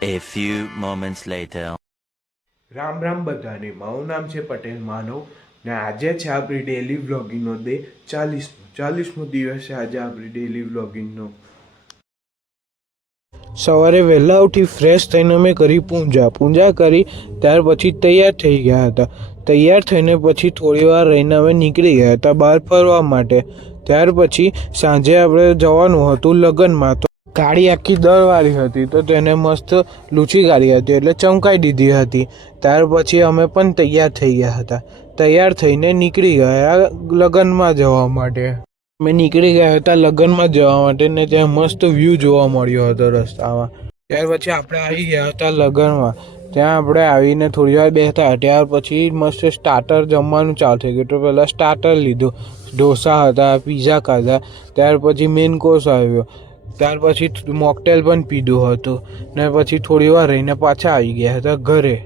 A few moments later. Ram Ram બધાને, મારું નામ છે પટેલ માનવ ને આજે છે આપણી ડેલી વ્લોગિંગનો ડે 40મો દિવસ છે આજે આપણી ડેલી વ્લોગિંગનો। સવારે વહેલા ઉઠી ફ્રેશ થઈને અમે કરી પૂજા કરી ત્યાર પછી તૈયાર થઈ ગયા હતા। તૈયાર થઈને પછી થોડી વાર રહીને અમે નીકળી ગયા હતા બહાર ફરવા માટે। ત્યાર પછી સાંજે આપણે જવાનું હતું લગ્નમાં, તો ગાડી આખી દળવાળી હતી તો તેને મસ્ત લૂછી ગાડી હતી એટલે ચમકાઈ દીધી હતી। ત્યાર પછી અમે પણ તૈયાર થઈ ગયા હતા। તૈયાર થઈને નીકળી ગયા લગ્નમાં જવા માટે। અમે નીકળી ગયા હતા લગ્નમાં જવા માટે ને ત્યાં મસ્ત વ્યૂ જોવા મળ્યો હતો રસ્તામાં। ત્યાર પછી આપણે આવી ગયા હતા લગ્નમાં। ત્યાં આપણે આવીને થોડી વાર બેઠા, ત્યાર પછી મસ્ત સ્ટાર્ટર જમવાનું ચાલુ થઈ ગયું તો પહેલાં સ્ટાર્ટર લીધું, ઢોસા હતા, પીઝા ખાધા, ત્યાર પછી મેઇન કોર્સ આવ્યો, ત્યાર પછી મોકટેલ પણ પીધું હતું ને પછી થોડી વાર રહીને પાછા આવી ગયા હતા ઘરે।